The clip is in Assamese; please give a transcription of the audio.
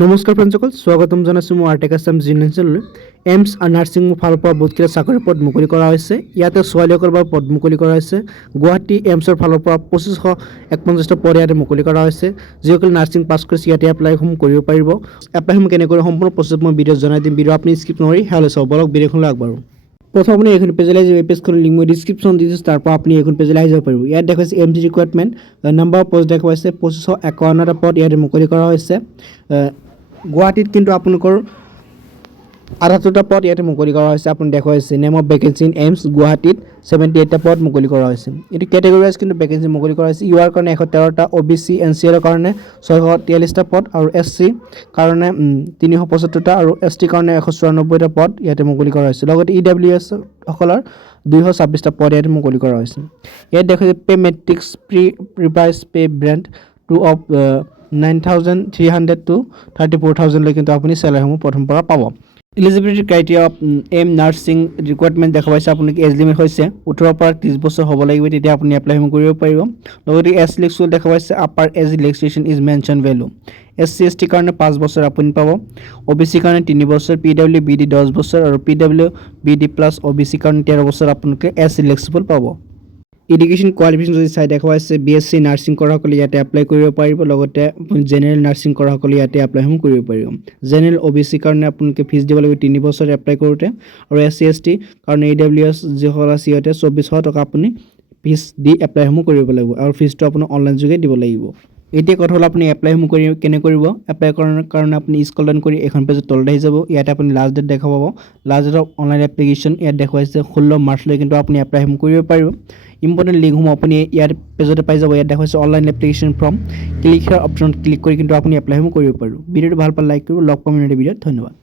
নমস্কাৰ ফ্ৰেণ্ডসকল, স্বাগতম জনাইছোঁ মই আৰ্টেক আছাম জিনেঞ্চেললৈ। এইমছ আৰু নাৰ্ছিং ফালৰ পৰা বহুতকেইটা চাকৰিৰ পদ মুকলি কৰা হৈছে। ইয়াতে ছোৱালীসকলৰ বাবে পদ মুকলি কৰা হৈছে। গুৱাহাটী এইমছৰ ফালৰ পৰা 2551টা পদ ইয়াতে মুকলি কৰা হৈছে। যিসকলে নাৰ্ছিং পাছ কৰিছে ইয়াতে এপ্লাইসমূহ কৰিব পাৰিব। এপ্লাইসমূহ কেনেকৈ সম্পূৰ্ণ প্ৰচেছ মই ভিডিঅ'ত জনাই দিম। ভিডিঅ' আপুনি স্কিপ নকৰি শেষলৈ চাব। বলক ভিডিঅ'খনলৈ আগবাঢ়ো। প্ৰথম আপুনি এইখন পেজলৈ আহিব। এই পেজখনৰ লিংক মই ডিছক্ৰিপশ্যন দিছোঁ, তাৰ পৰা আপুনি এইখন পেজলৈ আহি যাব পাৰিব। ইয়াত দেখুৱাইছে M G requirement, number of post দেখুৱাইছে 2551টা পদ ইয়াতে মুকলি কৰা হৈছে। গুৱাহাটীত কিন্তু আপোনালোকৰ 78টা পদ ইয়াতে মুকলি কৰা হৈছে। আপুনি দেখুৱাইছে name of vacancy in AIIMS গুৱাহাটীত 78টা পদ মুকলি কৰা হৈছে। এইটো কেটেগৰী ৱাইজ কিন্তু ভেকেঞ্চি মুকলি কৰা হৈছে। ইউ আৰ কাৰণে 113টা, অ' বি চি এন চি এলৰ কাৰণে 643টা পদ, আৰু এছ চি কাৰণে 375টা, আৰু এছ টি কাৰণে 194টা পদ ইয়াতে মুকলি কৰা হৈছে। লগতে ই ডাব্লিউ এছ সকলৰ 226টা পদ ইয়াতে মুকলি কৰা হৈছে। ইয়াত দেখুৱাইছে পে মেট্ৰিক্স প্ৰিপাইজ পে ব্ৰেণ্ড 2 অফ 9,300 to 34,000 লৈ কিন্তু আপুনি চেলাৰীসমূহ প্ৰথম পৰা পাব। Eligibility criteria of M nursing requirement দেখুৱাইছে। আপোনালোকে এজ লিমিট হৈছে 18 পৰা 30 বছৰ হ'ব লাগিব, তেতিয়া আপুনি এপ্লাইসমূহ কৰিব পাৰিব। লগতে এজ ৰিলেক্সেশ্যন দেখুৱাইছে। Upper age relaxation is mention value. S C S টিৰ কাৰণে 5 বছৰ আপুনি পাব, অ' বি চিৰ কাৰণে 3 বছৰ, পি ডাব্লিউ বি ডি 10 বছৰ, আৰু P W B D plus O' B চিৰ কাৰণে 13 বছৰ আপোনালোকে এজ ৰিলেক্সেবল পাব। এডুকেশ্যন কোৱালিফিকেশ্যন যদি চাই দেখুৱাইছে, বি এছ চি নাৰ্ছিং কৰাসকলে ইয়াতে এপ্লাই কৰিব পাৰিব। লগতে জেনেৰেল নাৰ্ছিং কৰাসকলে ইয়াতে এপ্লাইসমূহ কৰিব পাৰিব। জেনেৰেল অ' বি চিৰ কাৰণে আপোনালোকে ফিজ দিব লাগিব 3 বছৰ এপ্লাই কৰোঁতে, আৰু এছ চি এছ টি কাৰণে ই ডাব্লিউ এছ যিসকল আছে সিহঁতে 2400 টকা আপুনি ফিজ দি এপ্লাইসমূহ কৰিব লাগিব, আৰু ফিজটো আপুনি অনলাইন যোগে দিব লাগিব। এতিয়া কথা হ'ল আপুনি এপ্লাইসমূহ কেনে কৰিব। এপ্লাই কৰাৰ কাৰণে আপুনি স্ক্ৰল ডাউন কৰি এখন পেজত তলত আহি যাব। ইয়াতে আপুনি লাষ্ট ডেট দেখা পাব। Last date of online application ইয়াত দেখুৱাইছে 16 মাৰ্চলৈ কিন্তু আপুনি এপ্লাইসমূহ কৰিব পাৰিব। ইম্পৰ্টেণ্ট লিংকসমূহ আপুনি ইয়াৰ পেজতে পাই যাব। ইয়াত দেখুৱাইছে অনলাইন এপ্লিকেশ্যন ফৰ্ম, ক্লিক হিয়াৰ অপশ্যনত ক্লিক কৰি কিন্তু আপুনি এপ্লাইসমূহ কৰিব পাৰিব। ভিডিঅ'টো ভাল পালে লাইক কৰিব। লগ পাম নেক্সট ভিডিঅ'ত। ধন্যবাদ।